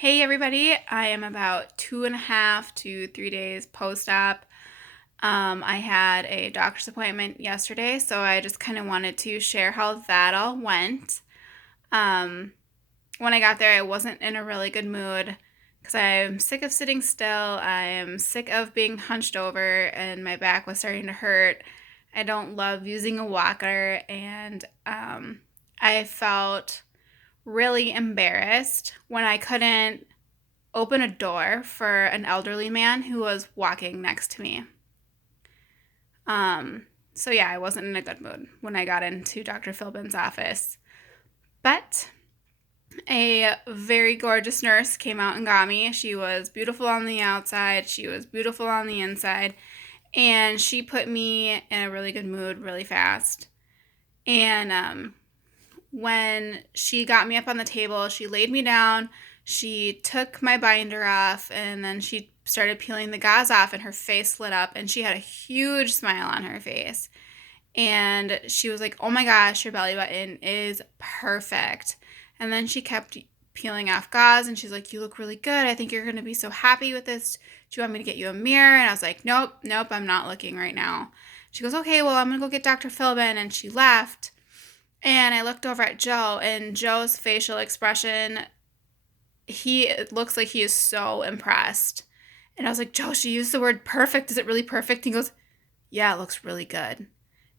Hey everybody, I am about 2.5 to 3 days post-op. I had a doctor's appointment yesterday, so I just kind of wanted to share how that all went. Um, when I got there, I wasn't in a really good mood because I'm sick of sitting still. I am sick of being hunched over, and my back was starting to hurt. I don't love using a walker, and I felt really embarrassed when I couldn't open a door for an elderly man who was walking next to me. So yeah, I wasn't in a good mood when I got into Dr. Philbin's office. But a very gorgeous nurse came out and got me. She was beautiful on the outside, she was beautiful on the inside, and she put me in a really good mood really fast. And when she got me up on the table, she laid me down, she took my binder off, and then she started peeling the gauze off, and her face lit up, and she had a huge smile on her face. And she was like, "Oh my gosh, your belly button is perfect." And then she kept peeling off gauze, and she's like, "You look really good. I think you're going to be so happy with this. Do you want me to get you a mirror?" And I was like, "Nope, nope, I'm not looking right now." She goes, "Okay, well, I'm going to go get Dr. Philbin." And she left. And I looked over at Joe, and Joe's facial expression, it looks like he is so impressed. And I was like, "Joe, she used the word perfect. Is it really perfect?" He goes, "Yeah, it looks really good."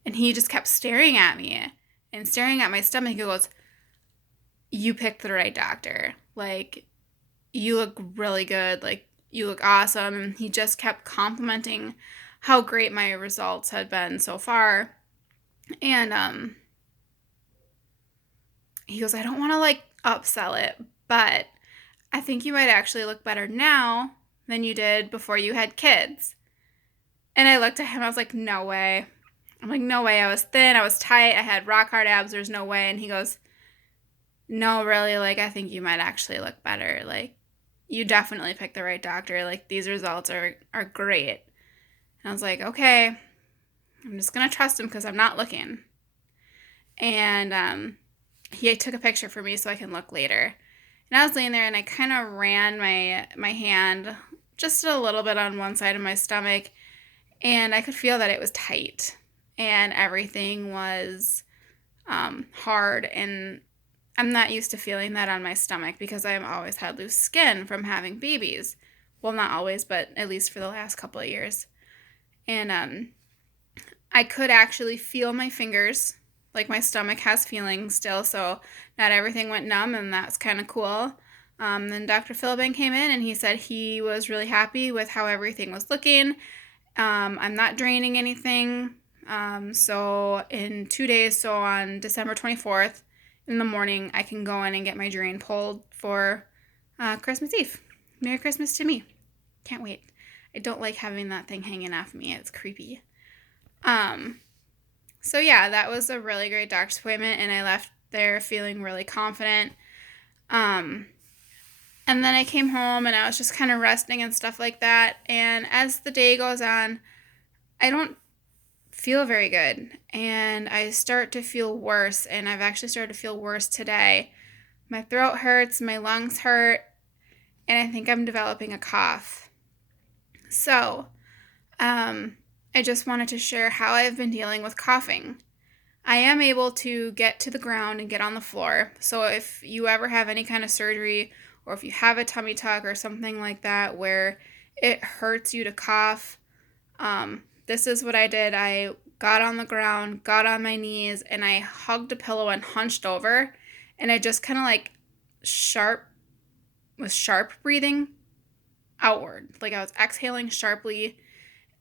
And he just kept staring at me and staring at my stomach. He goes, "You picked the right doctor. Like, you look really good. Like, you look awesome." And he just kept complimenting how great my results had been so far. And he goes, "I don't want to like upsell it, but I think you might actually look better now than you did before you had kids." And I looked at him, I was like, "No way." I'm like, "No way." I was thin, I was tight, I had rock hard abs, there's no way. And he goes, "No, really, like, I think you might actually look better. Like, you definitely picked the right doctor. Like, these results are great." And I was like, "Okay, I'm just gonna trust him because I'm not looking." And he took a picture for me so I can look later. And I was laying there, and I kind of ran my hand just a little bit on one side of my stomach, and I could feel that it was tight, and everything was hard. And I'm not used to feeling that on my stomach because I've always had loose skin from having babies. Well, not always, but at least for the last couple of years. And I could actually feel my fingers. Like, my stomach has feelings still, so not everything went numb, and that's kind of cool. Then Dr. Philbin came in, and he said he was really happy with how everything was looking. I'm not draining anything. So in 2 days, so on December 24th in the morning, I can go in and get my drain pulled for Christmas Eve. Merry Christmas to me. Can't wait. I don't like having that thing hanging off me. It's creepy. So yeah, that was a really great doctor's appointment, and I left there feeling really confident. Um, and then I came home, and I was just kind of resting and stuff like that. And as the day goes on, I don't feel very good, and I start to feel worse, and I've actually started to feel worse today. My throat hurts, my lungs hurt, and I think I'm developing a cough. So, I just wanted to share how I've been dealing with coughing. I am able to get to the ground and get on the floor. So if you ever have any kind of surgery, or if you have a tummy tuck or something like that where it hurts you to cough, this is what I did. I got on the ground, got on my knees, and I hugged a pillow and hunched over, and I just kind of like sharp breathing outward. Like, I was exhaling sharply,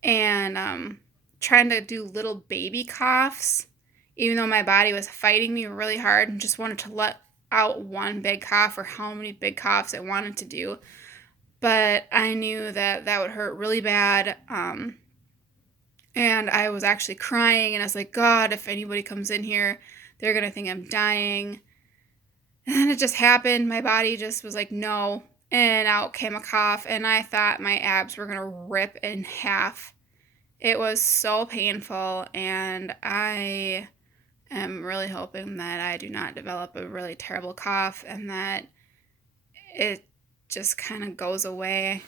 and trying to do little baby coughs, even though my body was fighting me really hard and just wanted to let out one big cough, or how many big coughs I wanted to do. But I knew that that would hurt really bad. And I was actually crying, and I was like, "God, if anybody comes in here, they're going to think I'm dying." And then it just happened. My body just was like, "No." And out came a cough, and I thought my abs were going to rip in half. It was so painful, and I am really hoping that I do not develop a really terrible cough, and that it just kind of goes away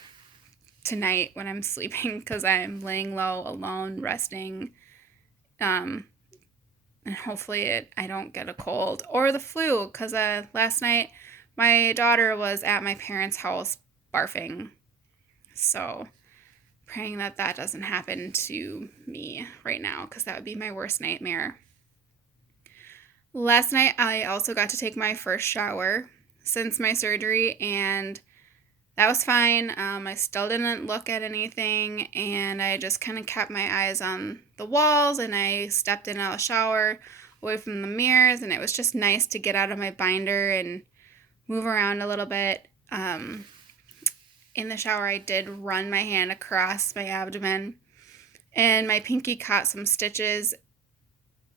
tonight when I'm sleeping because I'm laying low, alone, resting. And hopefully I don't get a cold or the flu because last night my daughter was at my parents' house barfing. So praying that that doesn't happen to me right now because that would be my worst nightmare. Last night I also got to take my first shower since my surgery, and that was fine. I still didn't look at anything, and I just kind of kept my eyes on the walls, and I stepped in out of the shower away from the mirrors, and it was just nice to get out of my binder and move around a little bit. In the shower, I did run my hand across my abdomen, and my pinky caught some stitches,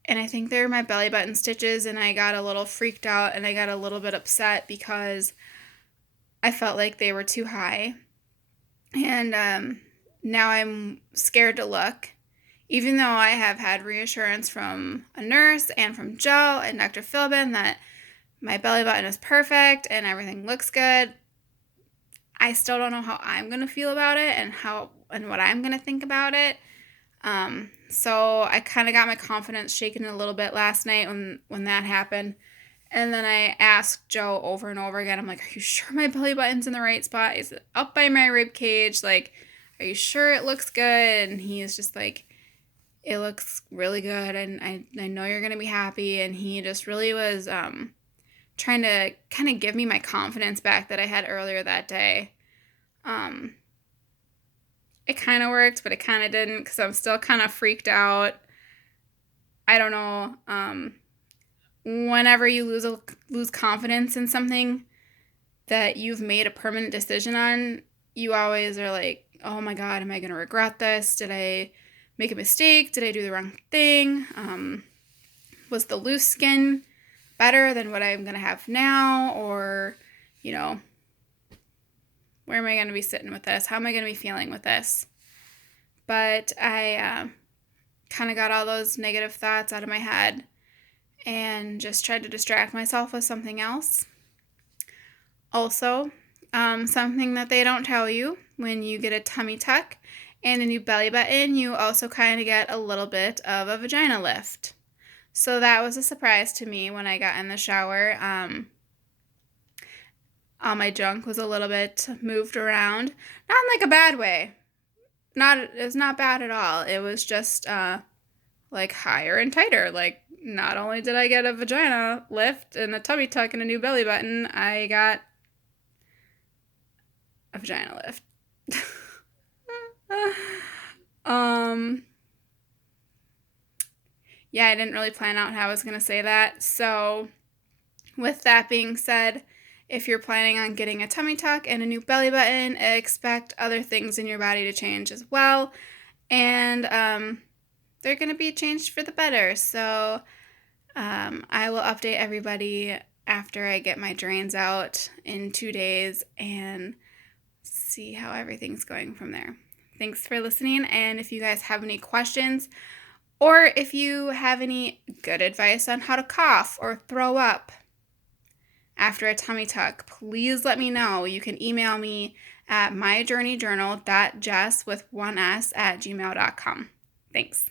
and I think they're my belly button stitches, and I got a little freaked out, and I got a little bit upset because I felt like they were too high, and now I'm scared to look, even though I have had reassurance from a nurse and from Joe and Dr. Philbin that my belly button is perfect and everything looks good. I still don't know how I'm going to feel about it and what I'm going to think about it. So I kind of got my confidence shaken a little bit last night when that happened. And then I asked Joe over and over again, I'm like, are you sure my belly button's in the right spot? Is it up by my rib cage? Like, are you sure it looks good? And he is just like, it looks really good, and I know you're going to be happy. And he just really was trying to kind of give me my confidence back that I had earlier that day. It kind of worked, but it kind of didn't because I'm still kind of freaked out. I don't know. Whenever you lose confidence in something that you've made a permanent decision on, you always are like, oh my God, am I going to regret this? Did I make a mistake? Did I do the wrong thing? Was the loose skin better than what I'm going to have now? Or, where am I going to be sitting with this? How am I going to be feeling with this? But I kind of got all those negative thoughts out of my head and just tried to distract myself with something else. Also, something that they don't tell you, when you get a tummy tuck and a new belly button, you also kind of get a little bit of a vagina lift. So that was a surprise to me when I got in the shower. All my junk was a little bit moved around. Not in like a bad way. It was not bad at all. It was just like higher and tighter. Like, not only did I get a vagina lift and a tummy tuck and a new belly button, I got a vagina lift. Yeah, I didn't really plan out how I was going to say that. So, with that being said, if you're planning on getting a tummy tuck and a new belly button, expect other things in your body to change as well. And they're going to be changed for the better. So I will update everybody after I get my drains out in 2 days and see how everything's going from there. Thanks for listening. And if you guys have any questions, or if you have any good advice on how to cough or throw up after a tummy tuck, please let me know. You can email me at myjourneyjournal.jess@gmail.com. Thanks.